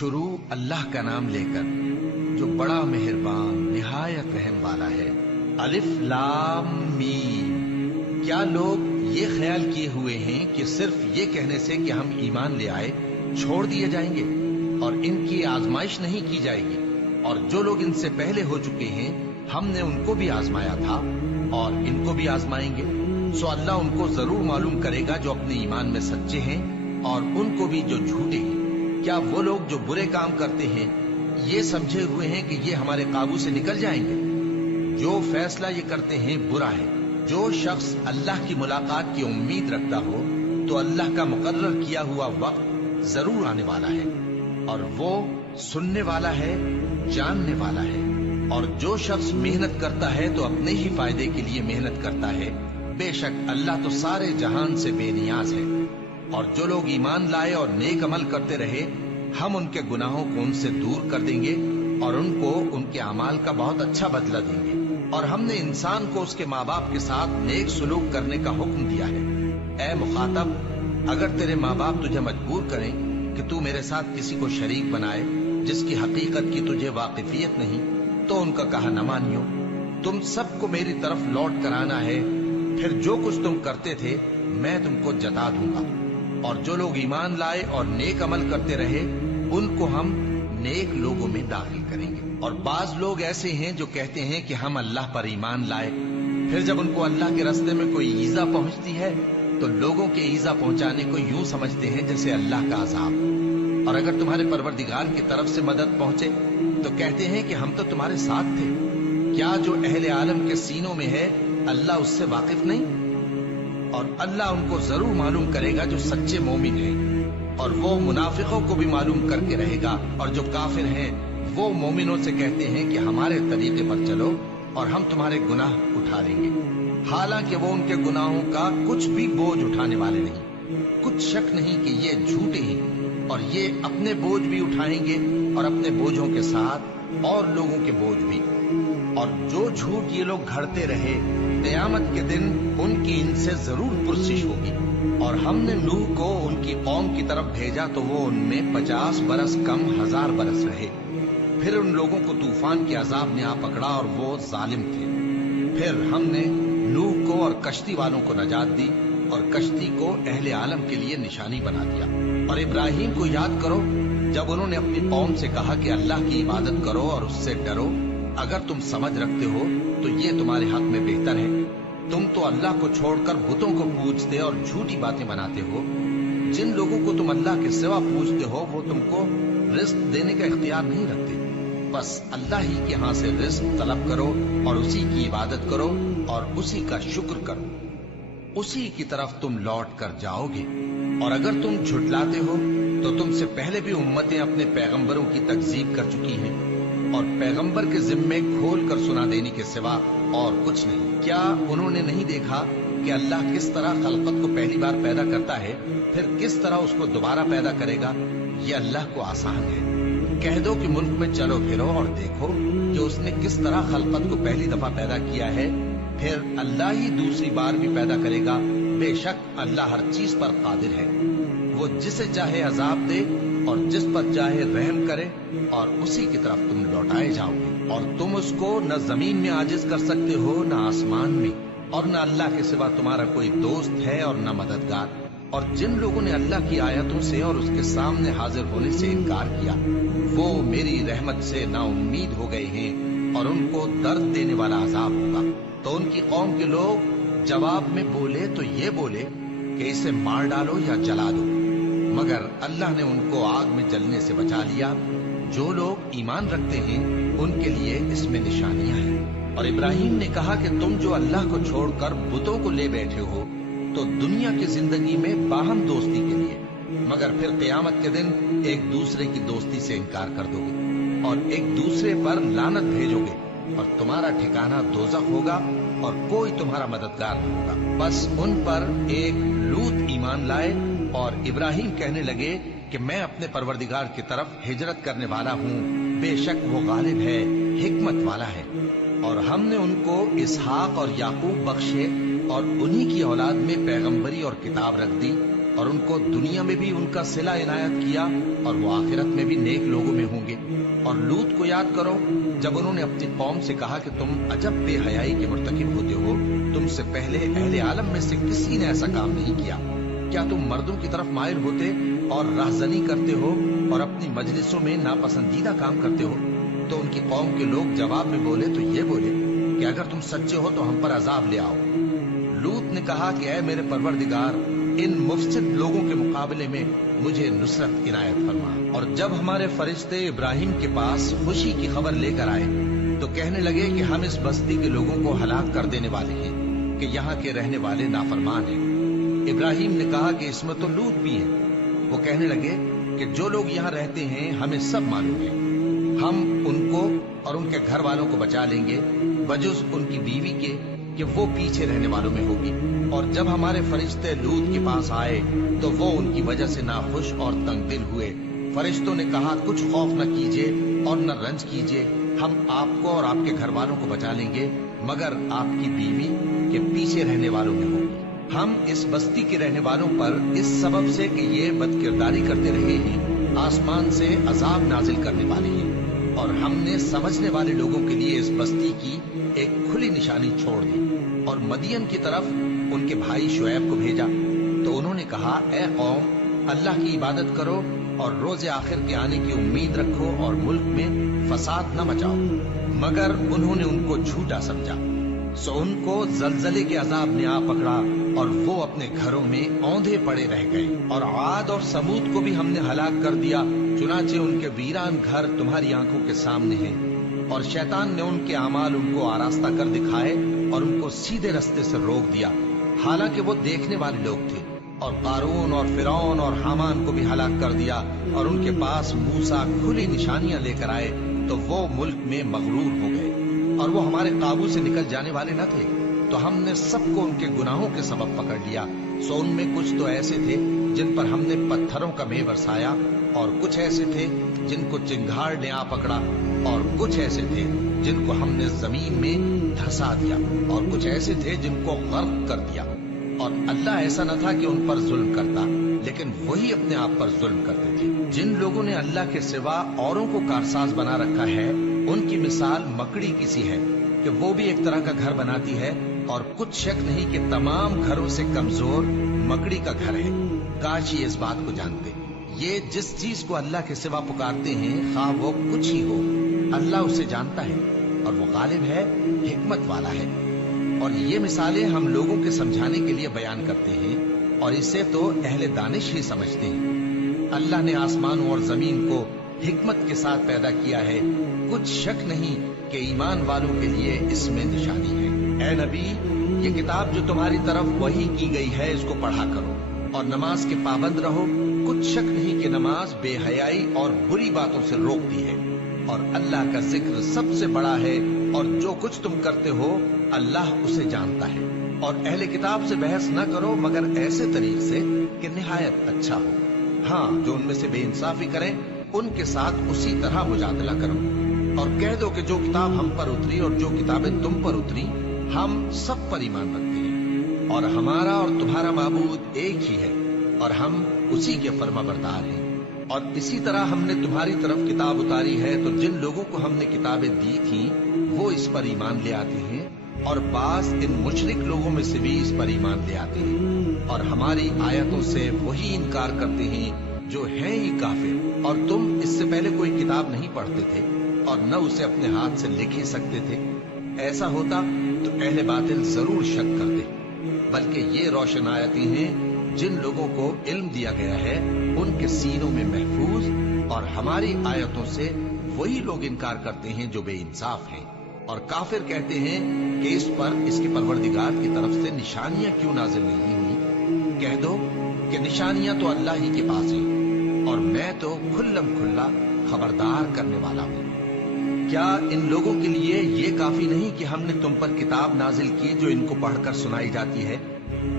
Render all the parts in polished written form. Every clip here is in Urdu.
شروع اللہ کا نام لے کر جو بڑا مہربان نہایت رحم والا ہے۔ الف لام میم۔ کیا لوگ یہ خیال کیے ہوئے ہیں کہ صرف یہ کہنے سے کہ ہم ایمان لے آئے چھوڑ دیے جائیں گے اور ان کی آزمائش نہیں کی جائے گی؟ اور جو لوگ ان سے پہلے ہو چکے ہیں ہم نے ان کو بھی آزمایا تھا اور ان کو بھی آزمائیں گے، سو اللہ ان کو ضرور معلوم کرے گا جو اپنے ایمان میں سچے ہیں اور ان کو بھی جو جھوٹے ہیں۔ کیا وہ لوگ جو برے کام کرتے ہیں یہ سمجھے ہوئے ہیں کہ یہ ہمارے قابو سے نکل جائیں گے؟ جو فیصلہ یہ کرتے ہیں برا ہے۔ جو شخص اللہ کی ملاقات کی امید رکھتا ہو تو اللہ کا مقرر کیا ہوا وقت ضرور آنے والا ہے، اور وہ سننے والا ہے، جاننے والا ہے۔ اور جو شخص محنت کرتا ہے تو اپنے ہی فائدے کے لیے محنت کرتا ہے، بے شک اللہ تو سارے جہان سے بے نیاز ہے۔ اور جو لوگ ایمان لائے اور نیک عمل کرتے رہے ہم ان کے گناہوں کو ان سے دور کر دیں گے اور ان کو ان کے اعمال کا بہت اچھا بدلہ دیں گے۔ اور ہم نے انسان کو اس کے ماں باپ کے ساتھ نیک سلوک کرنے کا حکم دیا ہے۔ اے مخاطب، اگر تیرے ماں باپ تجھے مجبور کریں کہ تو میرے ساتھ کسی کو شریک بنائے جس کی حقیقت کی تجھے واقفیت نہیں تو ان کا کہا نہ مانیو۔ تم سب کو میری طرف لوٹ کر آنا ہے، پھر جو کچھ تم کرتے تھے میں تم کو جتا دوں گا۔ اور جو لوگ ایمان لائے اور نیک عمل کرتے رہے ان کو ہم نیک لوگوں میں داخل کریں گے۔ اور بعض لوگ ایسے ہیں جو کہتے ہیں کہ ہم اللہ پر ایمان لائے، پھر جب ان کو اللہ کے راستے میں کوئی ایذا پہنچتی ہے تو لوگوں کے ایذا پہنچانے کو یوں سمجھتے ہیں جیسے اللہ کا عذاب۔ اور اگر تمہارے پروردگار کی طرف سے مدد پہنچے تو کہتے ہیں کہ ہم تو تمہارے ساتھ تھے۔ کیا جو اہل عالم کے سینوں میں ہے اللہ اس سے واقف نہیں؟ اور اللہ ان کو ضرور معلوم کرے گا جو سچے مومن ہیں، اور وہ منافقوں کو بھی معلوم کر کے رہے گا۔ اور جو کافر ہیں وہ مومنوں سے کہتے ہیں کہ ہمارے طریقے پر چلو اور ہم تمہارے گناہ اٹھا لیں گے، حالانکہ وہ ان کے گناہوں کا کچھ بھی بوجھ اٹھانے والے نہیں۔ کچھ شک نہیں کہ یہ جھوٹے ہیں اور یہ اپنے بوجھ بھی اٹھائیں گے اور اپنے بوجھوں کے ساتھ اور لوگوں کے بوجھ بھی۔ اور جو جھوٹ یہ لوگ گھڑتے رہے قیامت کے دن ان کی ان سے ضرور پرسش ہوگی۔ اور ہم نے نوح کو ان کی قوم کی طرف بھیجا تو وہ ان میں 50 برس کم 1000 برس رہے۔ پھر ان لوگوں کو طوفان کے عذاب نے آ پکڑا اور وہ ظالم تھے۔ پھر ہم نے نوح کو اور کشتی والوں کو نجات دی اور کشتی کو اہل عالم کے لیے نشانی بنا دیا۔ اور ابراہیم کو یاد کرو جب انہوں نے اپنی قوم سے کہا کہ اللہ کی عبادت کرو اور اس سے ڈرو، اگر تم سمجھ رکھتے ہو تو یہ تمہارے حق میں بہتر ہے۔ تم تو اللہ کو چھوڑ کر بتوں کو پوجتے اور جھوٹی باتیں بناتے ہو۔ جن لوگوں کو تم اللہ کے سوا پوجتے ہو وہ تم کو رزق دینے کا اختیار نہیں رکھتے، بس اللہ ہی کے ہاں سے رزق طلب کرو اور اسی کی عبادت کرو اور اسی کا شکر کرو، اسی کی طرف تم لوٹ کر جاؤ گے۔ اور اگر تم جھٹلاتے ہو تو تم سے پہلے بھی امتیں اپنے پیغمبروں کی تکذیب کر چکی ہیں، اور پیغمبر کے ذمے کھول کر سنا دینے کے سوا اور کچھ نہیں۔ کیا انہوں نے نہیں دیکھا کہ اللہ کس طرح خلقت کو پہلی بار پیدا کرتا ہے پھر کس طرح اس کو دوبارہ پیدا کرے گا؟ یہ اللہ کو آسان ہے۔ کہہ دو کہ ملک میں چلو پھرو اور دیکھو کہ اس نے کس طرح خلقت کو پہلی دفعہ پیدا کیا ہے، پھر اللہ ہی دوسری بار بھی پیدا کرے گا۔ بے شک اللہ ہر چیز پر قادر ہے۔ وہ جسے چاہے عذاب دے اور جس پر چاہے رحم کرے، اور اسی کی طرف تم لوٹائے جاؤ گے۔ اور تم اس کو نہ زمین میں عاجز کر سکتے ہو نہ آسمان میں، اور نہ اللہ کے سوا تمہارا کوئی دوست ہے اور نہ مددگار۔ اور جن لوگوں نے اللہ کی آیتوں سے اور اس کے سامنے حاضر ہونے سے انکار کیا وہ میری رحمت سے نا امید ہو گئے ہیں اور ان کو درد دینے والا عذاب ہوگا۔ تو ان کی قوم کے لوگ جواب میں بولے تو یہ بولے کہ اسے مار ڈالو یا جلا دو، مگر اللہ نے ان کو آگ میں جلنے سے بچا لیا۔ جو لوگ ایمان رکھتے ہیں ان کے لیے اس میں نشانیاں ہیں۔ اور ابراہیم نے کہا کہ تم جو اللہ کو چھوڑ کر بتوں کو لے بیٹھے ہو تو دنیا کی زندگی میں باہم دوستی کے لیے، مگر پھر قیامت کے دن ایک دوسرے کی دوستی سے انکار کر دو گے اور ایک دوسرے پر لعنت بھیجو گے، اور تمہارا ٹھکانہ دوزخ ہوگا اور کوئی تمہارا مددگار نہیں ہوگا۔ بس ان پر ایک لوط ایمان لائے اور ابراہیم کہنے لگے کہ میں اپنے پروردگار کی طرف ہجرت کرنے والا ہوں، بے شک وہ غالب ہے، حکمت والا ہے۔ اور ہم نے ان کو اسحاق اور یعقوب بخشے اور انہی کی اولاد میں پیغمبری اور کتاب رکھ دی، اور ان کو دنیا میں بھی ان کا صلہ عنایت کیا اور وہ آخرت میں بھی نیک لوگوں میں ہوں گے۔ اور لوط کو یاد کرو جب انہوں نے اپنی قوم سے کہا کہ تم عجب بے حیائی کے مرتکب ہوتے ہو، تم سے پہلے اہل عالم میں سے کسی نے ایسا کام نہیں کیا۔ کیا تم مردوں کی طرف مائل ہوتے اور رہزنی کرتے ہو اور اپنی مجلسوں میں ناپسندیدہ کام کرتے ہو؟ تو ان کی قوم کے لوگ جواب میں بولے تو یہ بولے کہ اگر تم سچے ہو تو ہم پر عذاب لے آؤ۔ لوط نے کہا کہ اے میرے پروردگار، ان مفسد لوگوں کے مقابلے میں مجھے نصرت عنایت فرما۔ اور جب ہمارے فرشتے ابراہیم کے پاس خوشی کی خبر لے کر آئے تو کہنے لگے کہ ہم اس بستی کے لوگوں کو ہلاک کر دینے والے ہیں کہ یہاں کے رہنے والے نافرمان ہیں۔ ابراہیم نے کہا کہ اس میں تو لوط بھی ہیں۔ وہ کہنے لگے کہ جو لوگ یہاں رہتے ہیں ہمیں سب معلوم ہے، ہم ان کو اور ان کے گھر والوں کو بچا لیں گے بجز ان کی بیوی کے کہ وہ پیچھے رہنے والوں میں ہوگی۔ اور جب ہمارے فرشتے لوط کے پاس آئے تو وہ ان کی وجہ سے ناخوش اور تنگ دل ہوئے۔ فرشتوں نے کہا کچھ خوف نہ کیجیے اور نہ رنج کیجیے، ہم آپ کو اور آپ کے گھر والوں کو بچا لیں گے مگر آپ کی بیوی کے پیچھے رہنے والوں میں ہوگی۔ ہم اس بستی کے رہنے والوں پر اس سبب سے کہ یہ بد کرداری کرتے رہے ہیں آسمان سے عذاب نازل کرنے والے ہیں، اور ہم نے سمجھنے والے لوگوں کے لیے اس بستی کی ایک کھلی نشانی چھوڑ دی۔ اور مدین کی طرف ان کے بھائی شعیب کو بھیجا تو انہوں نے کہا اے قوم، اللہ کی عبادت کرو اور روز آخر کے آنے کی امید رکھو اور ملک میں فساد نہ مچاؤ، مگر انہوں نے ان کو جھوٹا سمجھا، سو ان کو زلزلے کے عذاب نے آ پکڑا اور وہ اپنے گھروں میں اوندھے پڑے رہ گئے۔ اور عاد اور سمود کو بھی ہم نے ہلاک کر دیا، چنانچہ ان کے ویران گھر تمہاری آنکھوں کے سامنے ہیں۔ اور شیطان نے ان کے اعمال ان کو آراستہ کر دکھائے اور ان کو سیدھے رستے سے روک دیا، حالانکہ وہ دیکھنے والے لوگ تھے۔ اور قارون اور فرعون اور حامان کو بھی ہلاک کر دیا، اور ان کے پاس موسیٰ کھلی نشانیاں لے کر آئے تو وہ ملک میں مغرور ہو گئے، اور وہ ہمارے قابو سے نکل جانے والے نہ تھے، تو ہم نے سب کو ان کے گناہوں کے سبب پکڑ لیا۔ سو ان میں کچھ تو ایسے تھے جن پر ہم نے پتھروں کا مے برسایا، اور کچھ ایسے تھے جن کو چنگھاڑ نے آ پکڑا، اور کچھ ایسے تھے جن کو ہم نے زمین میں دھسا دیا، اور کچھ ایسے تھے جن کو غرق کر دیا۔ اور اللہ ایسا نہ تھا کہ ان پر ظلم کرتا، لیکن وہی اپنے آپ پر ظلم کرتے تھے۔ جن لوگوں نے اللہ کے سوا اوروں کو کارساز بنا رکھا ہے، ان کی مثال مکڑی کی سی ہے کہ وہ بھی ایک طرح کا گھر بناتی ہے، اور کچھ شک نہیں کہ تمام گھروں سے کمزور مکڑی کا گھر ہے۔ کاش یہ اس بات کو جانتے، یہ جس چیز کو اللہ کے سوا پکارتے ہیں خواہ وہ کچھ ہی ہو، اللہ اسے جانتا ہے اور وہ غالب ہے، حکمت والا ہے۔ اور یہ مثالیں ہم لوگوں کے سمجھانے کے لیے بیان کرتے ہیں، اور اسے تو اہل دانش ہی سمجھتے ہیں۔ اللہ نے آسمانوں اور زمین کو حکمت کے ساتھ پیدا کیا ہے، کچھ شک نہیں کہ ایمان والوں کے لیے اس میں نشانی ہے۔ اے نبی، یہ کتاب جو تمہاری طرف وحی کی گئی ہے اس کو پڑھا کرو، اور نماز کے پابند رہو، کچھ شک نہیں کہ نماز بے حیائی اور بری باتوں سے روکتی ہے، اور اللہ کا ذکر سب سے بڑا ہے، اور جو کچھ تم کرتے ہو اللہ اسے جانتا ہے۔ اور اہل کتاب سے بحث نہ کرو مگر ایسے طریق سے کہ نہایت اچھا ہو۔ ہاں، جو ان میں سے بے انصافی کریں ان کے ساتھ اسی طرح مجادلہ کرو، اور کہہ دو کہ جو کتاب ہم پر اتری اور جو کتابیں تم پر اتری ہم سب پر ایمان رکھتے ہیں، اور ہمارا اور تمہارا معبود ایک ہی ہے، اور ہم اسی کے فرما بردار ہیں۔ اور اسی طرح ہم نے تمہاری طرف کتاب اتاری ہے تو جن لوگوں کو ہم نے کتابیں دی تھیں وہ اس پر ایمان لے آتے ہیں، اور بعض ان مشرک لوگوں میں سے بھی اس پر ایمان لے آتے ہیں، اور ہماری آیتوں سے وہی انکار کرتے ہیں جو ہیں ہی کافر۔ اور تم اس سے پہلے کوئی کتاب نہیں پڑھتے تھے اور نہ اسے اپنے ہاتھ سے لکھ ہی سکتے تھے، ایسا ہوتا تو اہل باطل ضرور شک کرتے، بلکہ یہ روشن آیتیں ہیں جن لوگوں کو علم دیا گیا ہے ان کے سینوں میں محفوظ، اور ہماری آیتوں سے وہی لوگ انکار کرتے ہیں جو بے انصاف ہیں۔ اور کافر کہتے ہیں کہ اس پر اس کے پروردگار کی طرف سے نشانیاں کیوں نازل نہیں ہوئی؟ کہہ دو کہ نشانیاں تو اللہ ہی کے پاس ہیں، اور میں تو کھلم کھلا خبردار کرنے والا ہوں۔ کیا ان لوگوں کے لیے یہ کافی نہیں کہ ہم نے تم پر کتاب نازل کی جو ان کو پڑھ کر سنائی جاتی ہے؟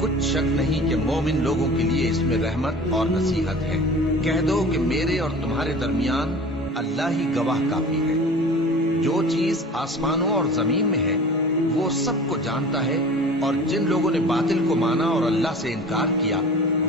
کچھ شک نہیں کہ مومن لوگوں کے لیے اس میں رحمت اور نصیحت ہے۔ کہہ دو کہ میرے اور تمہارے درمیان اللہ ہی گواہ کافی ہے، جو چیز آسمانوں اور زمین میں ہے وہ سب کو جانتا ہے، اور جن لوگوں نے باطل کو مانا اور اللہ سے انکار کیا